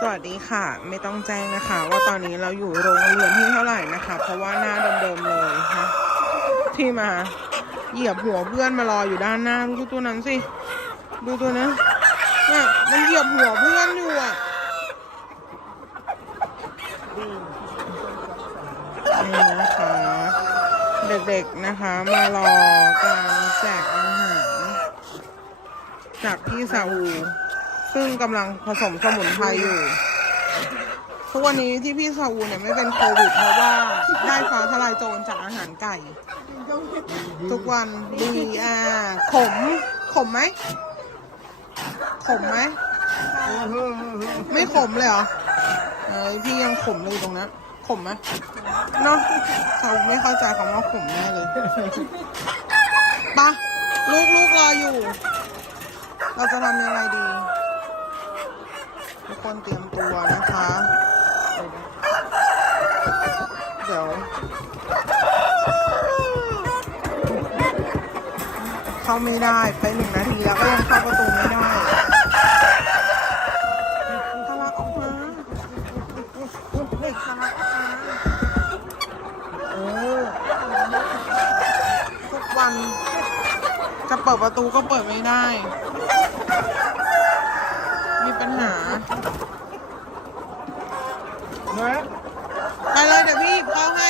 สวัสดีค่ะ ไม่ต้องแจ้งนะคะ ว่าตอนนี้เราอยู่โรงเรียนที่เท่าไหร่นะคะ เพราะว่าหน้าเดิมๆเลยนะที่มาเหยียบหัวเพื่อนมารออยู่ด้านหน้าดูตัวนั้นสิดูตัวนั้นน่ะมันเหยียบหัวเพื่อนอยู่อะนี่นะคะ เด็กๆนะคะ มารอการแจกอาหารจากพี่ซาอู ซึ่งกำลังผสมสมุนไพรอยู่ทุกวันนี้ที่พี่ซาอูเนี่ยไม่เป็นโควิดเพราะว่าได้ฟ้าทลายโจรจากอาหารไก่ ทุกวันดีอ่าขม ขมไหม ขมไหม ไม่ขมเลยเหรอเอ้ยพี่ยังขมเลยตรงนั้นขมไหมเนาะเขาไม่เข้าใจคำว่าขมแน่เลยปะลูกลูกรออยู่ เราจะทำยังไงดี ทุกคนเตรียมตัวนะคะ เดี๋ยว เข้าไม่ได้ไปหนึ่งนาทีแล้วก็ยังเข้าประตูไม่ได้ทะลักออกมาเด็กทะลักออกมาโอ้ทุกวันจะเปิดประตูก็เปิดไม่ได้ มีปัญหาไปเลยเดี๋ยวพี่หยิบข้าวให้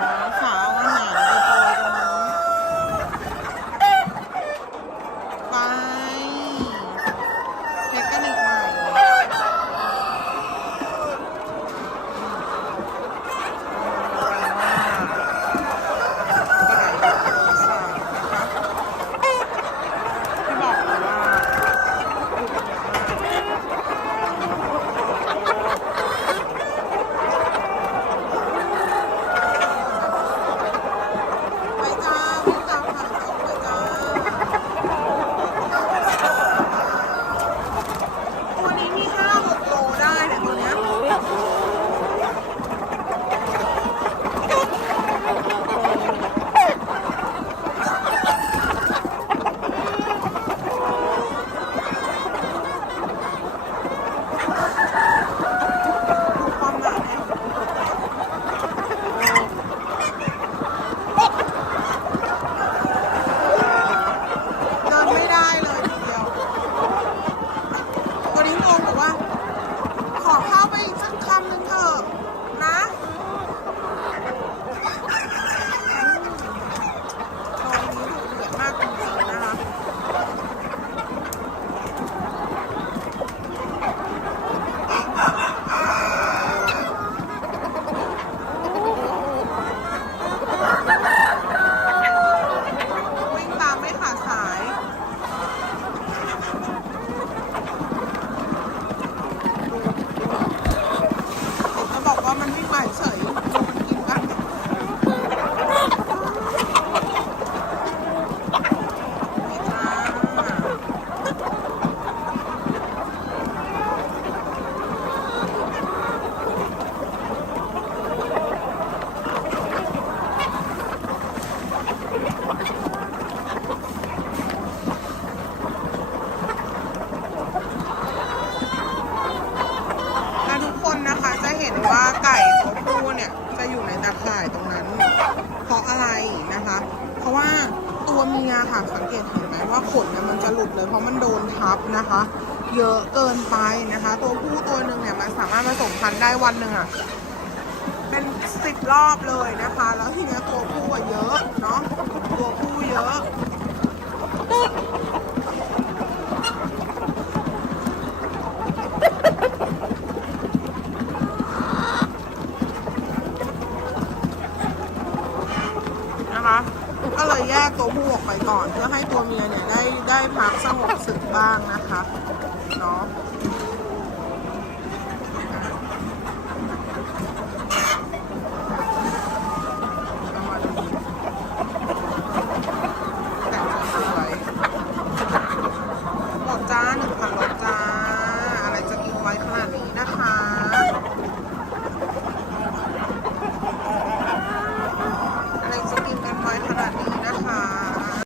อ๋อฝาเอาอาหารไปโปรยตรงนั้นไปเทคนิคใหม่ไก่สั่งนะคะที่บอกเลยว่าไปจ้าพี่ตามหาเขาไปจ้าตัวนี้มีห้าหกโลได้เนี่ยตัวเนี้ย ความหนาแน่นเดินไม่ได้เลยทีเดียว วันนี้งงบอกว่า ขอข้าวไปอีกสักคำหนึ่งเถอะนะโรงนี้ดุเดือดมากจริงๆนะคะ วิ่งตามไม่ขาดสายจะบอกว่ามันวิ่งไปเฉยดูมันกินกันนี่จ้าและทุกคนนะคะจะเห็นว่าไก่ตัวผู้เนี่ยจะอยู่ในตาข่ายตรงนั้น เพราะอะไรนะคะ เพราะว่าตัวเมียค่ะสังเกตเห็นไหมว่าขนเนี่ยมันจะหลุดเลยเพราะมันโดนทับนะคะ เยอะเกินไปนะคะ ตัวผู้ตัวหนึ่งเนี่ยมันสามารถผสมพันธุ์ได้วันหนึ่งอะเป็นสิบรอบเลยนะคะ แล้วทีเนี้ยตัวผู้เยอะเนาะตัวผู้เยอะ นะคะ ก็ เลยแยกตัวผู้ออกไปก่อน เพื่อให้ตัวเมียเนี่ยได้ได้พักสงบสึกบ้างนะคะเนาะ